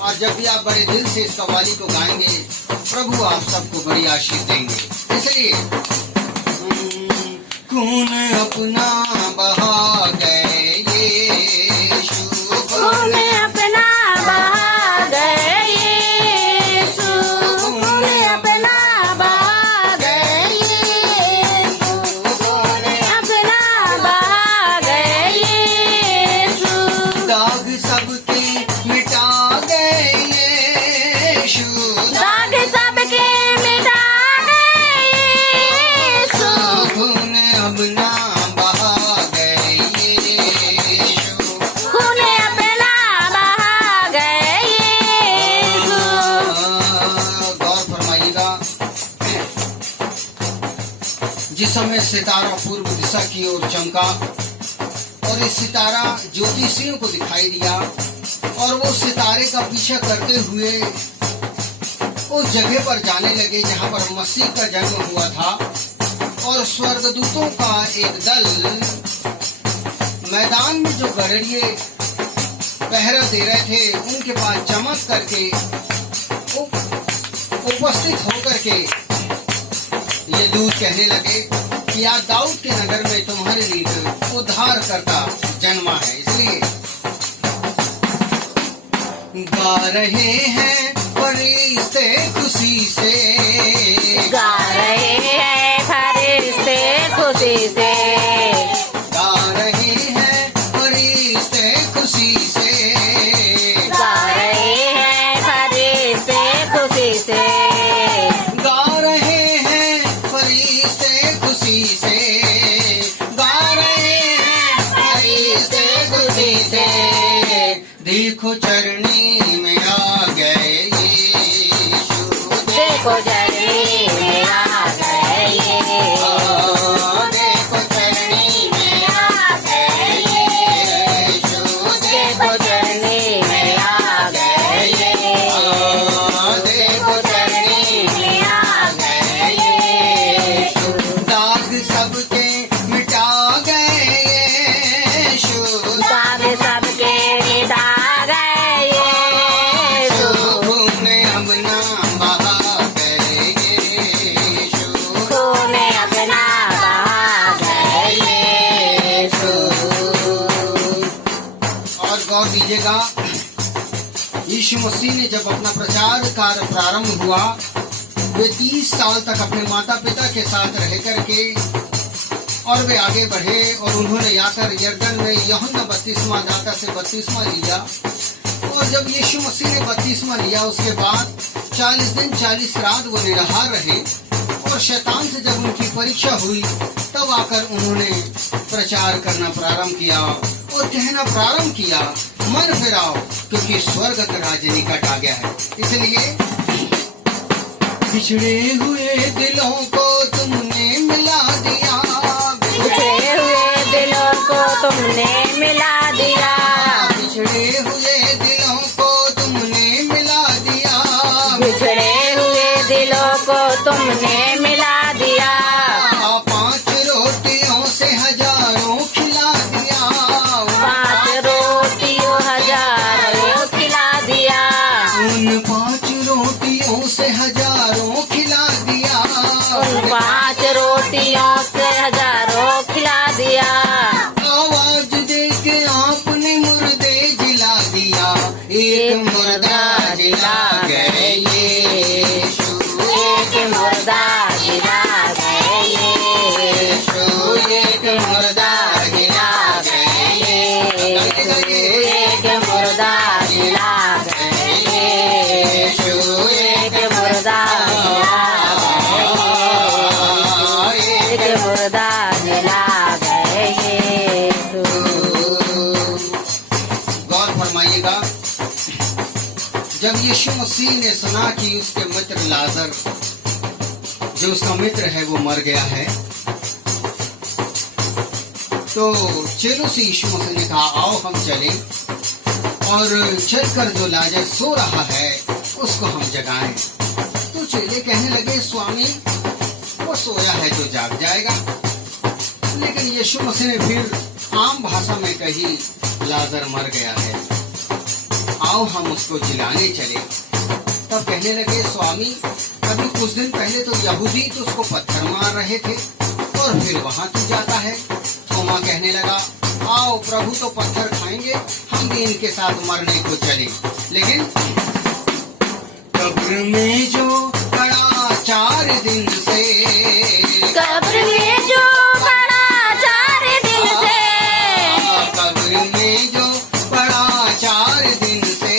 और जब भी आप बड़े दिल से इस कव्वाली को गाएंगे प्रभु आप सबको बड़ी आशीष देंगे। इसलिए खून अपना बहा गए यीशु, खून अपना बहा गए यीशु, खून अपना बहा गए यीशु, खून अपना बहा गए यीशु, दाग सबके मिटा गए यीशु, दाग सबके मिटा गए यीशु, खून अपना बहा गए यीशु। खून अपना बहा गए यीशु। गौर फरमाइएगा, जिस समय सितारा पूर्व दिशा की ओर चमका और इस सितारा ज्योतिषियों को दिखाई दिया और वो सितारे का पीछा करते हुए उस जगह पर जाने लगे जहां पर मसीह का जन्म हुआ था, और स्वर्गदूतों का एक दल मैदान में जो गड़रिए पहरा दे रहे थे उनके पास चमक करके उपस्थित होकर के ये दूत कहने लगे कि आज दाऊद के नगर में तुम्हारे लिए उद्धारकर्ता जन्मा है। इसलिए गा रहे हैं फरिश्ते खुशी से, गा रहे हैं फरिश्ते खुशी से, गा रहे हैं फरिश्ते खुशी से, गा रहे हैं फरिश्ते खुशी से, गा रहे हैं फरिश्ते खुशी से, गा रहे हैं फरिश्ते खुशी से। देखो चरनी में आ गए यीशु, देखो जरी में आ गए यीशु, देखो चरनी में आ गए यीशु, देखो जरी में आ गए यीशु, देखो चरनी में आ गए यीशु, दाग सबके मिटा गए यीशु, दाग सबके मिटा गए यीशु, खून अपना बहा गए यीशु, खून अपना बहा गए यीशु। और गौर दीजिएगा, यीशु मसीह ने जब अपना प्रचार कार्य प्रारंभ हुआ वे 30 साल तक अपने माता पिता के साथ रह करके और वे आगे बढ़े और उन्होंने आकर यरदन में यूहन्ना बपतिस्मा दाता से बपतिस्मा लिया। और जब यीशु मसीह ने बपतिस्मा लिया उसके बाद 40 दिन 40 रात वो निराहार रहे और शैतान से जब उनकी परीक्षा हुई तब आकर उन्होंने प्रचार करना प्रारंभ किया और कहना प्रारंभ किया, मन फिराओ क्योंकि स्वर्ग का राज्य निकट आ गया है। इसलिए बिछड़े हुए दिलों को तुमने मिला दिया, बिछड़े हुए दिलों को तुमने मिला दिया, बिछड़े हुए दिलों को तुमने मिला दिया, बिछड़े हुए दिलों को तुमने मिला दिया, 5 रोटियों से हजारों खिला दिया, 5 रोटियों हजारों खिला दिया, उन 5 रोटियों से हजारों खिला दिया, उन 5 रोटियों से हजारों खिला दिया, आवाज दे के आपने मुर्दे जिला दिया, एक मुर्दा जिला गए यीशु, एक मुर्दा जिला गए यीशु, एक मुर्दा जिला गए एक मुर्दा जिला गए यीशु, एक मुर्दा जिला गए, एक मुर्दा जिला गए यीशु। गौर फरमाइएगा, जब यीशु मसीह ने सुना कि उसके मित्र लाजर जो उसका मित्र है वो मर गया है तो चेलों से यीशु मसीह ने कहा आओ हम चलें और चलकर जो लाजर सो रहा है उसको हम जगाएं। तो चेले कहने लगे स्वामी वो सोया है तो जाग जाएगा। लेकिन यीशु मसीह ने फिर आम भाषा में कही लाजर मर गया है। आओ हम उसको जिलाने चले। तब कहने लगे, स्वामी अभी कुछ दिन पहले तो यहूदी तो उसको पत्थर मार रहे थे और फिर वहां तू जाता है। थोमा कहने लगा, आओ प्रभु तो पत्थर खाएंगे, हम भी इनके साथ मरने को चले। लेकिन कब्र में जो पड़ा 4 दिन से, कब्र में जो पड़ा 4 दिन से, कब्र में जो पड़ा 4 दिन से,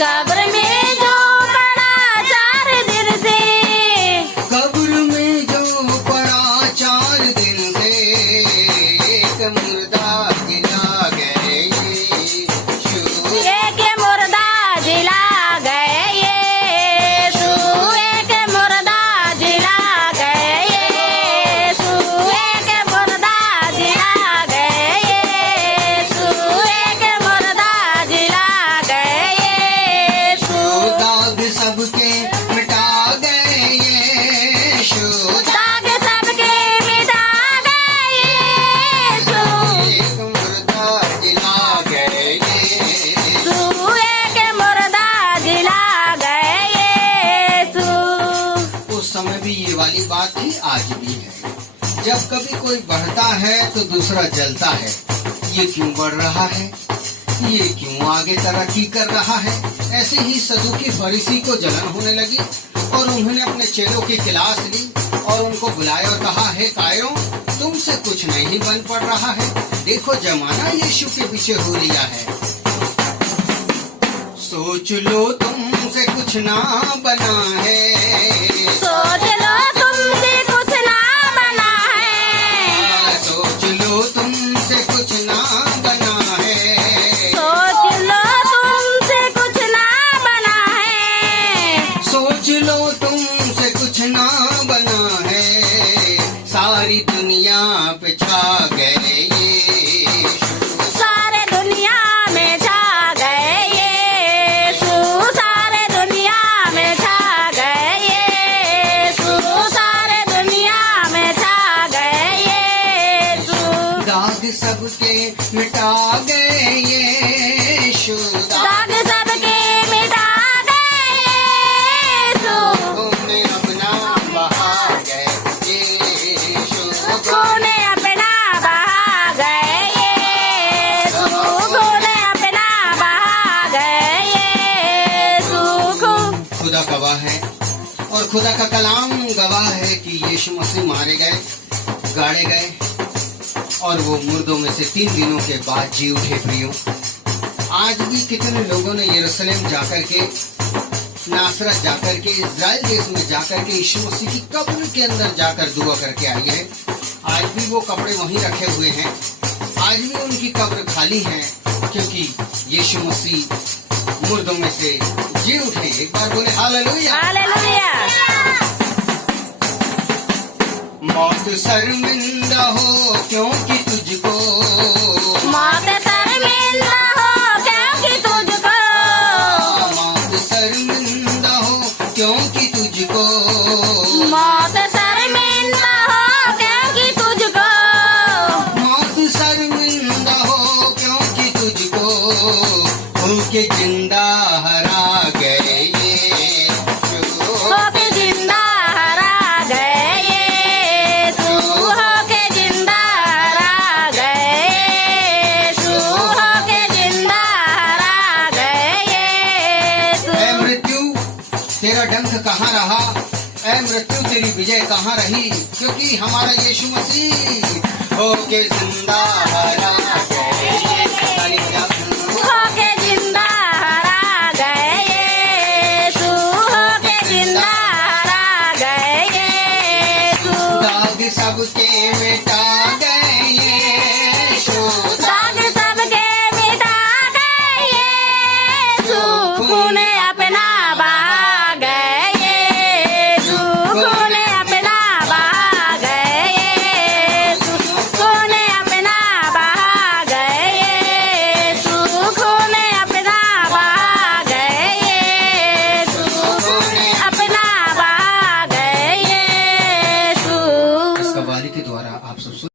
कब्र में जो पड़ा 4 दिन से, कब्र में जो पड़ा 4 दिन से, एक मुर्दा जिला गए यीशु, एक मुर्दा जिला गए यीशु, एक मुर्दा जिला गए यीशु, एक मुर्दा जिला गए यीशु, एक मुर्दा जिला गए यीशु, दाग सबके मिटा गए यीशु, दाग सबके मिटा गए यीशु, एक मुर्दा जिला गए यीशु। तू एक मुर्दा जिला गए यीशु। उस समय भी ये वाली बात थी, आज भी है। जब कभी कोई बढ़ता है तो दूसरा जलता है, ये क्यों बढ़ रहा है, ये क्यों आगे तरक्की कर रहा है। ऐसे ही सदूकी फरीसी को जलन होने लगी और उन्होंने अपने चेलों की क्लास ली और उनको बुलाया और कहा, हे कायरों, तुमसे कुछ नहीं बन पड़ रहा है, देखो जमाना यीशु के पीछे हो लिया है। सोच लो तुमसे कुछ ना बना है, सोच लो तुमसे कुछ ना बना है, सोच लो तुमसे कुछ ना बना है, सोच लो तुमसे कुछ ना बना है, सोच लो तुमसे कुछ ना बना है। सारी दुनिया पे छा गए यीशु, सारे दुनिया में छा गए यीशु, सारे दुनिया में छा गए यीशु, सारे दुनिया में छा गए यीशु, दाग सबके मिटा गए यीशु, दाग सबके मिटा गए यीशु, तुमने अपना बहा गए यीशु, तूने अपना बहा गए यीशु, तूने अपना बहा गए यीशु। खुदा गवाह है और खुदा का कलाम गवाह है कि यीशु मसीह मारे गए, गाड़े गए और वो मुर्दों में से 3 दिनों के बाद जी उठे। प्रियो, आज भी कितने लोगों ने यरूशलेम जाकर के, नासरत जाकर के, इजराइल देश में जाकर के यीशु मसीह की कब्र के अंदर जाकर दुआ करके आई है। आज भी वो कपड़े वहीं रखे हुए हैं, आज भी उनकी कब्र खाली है, क्योंकि यीशु मसीह मुर्दों में से जी उठे। एक बार बोले हालेलुया। हालेलुया। मौत शर्मिंदा हो क्योंकि तुझको, मौत शर्मिंदा हो क्योंकि तुझको, मौत शर्मिंदा हो क्योंकि तुझको, मौत शर्मिंदा हो क्योंकि तुझको, मौत शर्मिंदा हो क्योंकि तुझको, होके जिंदा हरा गए यीशु, होके जिंदा हरा गए यीशु, होके जिंदा हरा गए यीशु, होके जिंदा हरा गए यीशु। ऐ मृत्यु तेरा डंक कहाँ रहा, ऐ मृत्यु तेरी विजय कहाँ रही, क्योंकि हमारा यीशु मसीह होके जिंदा हरा गए। ताली बजाओ।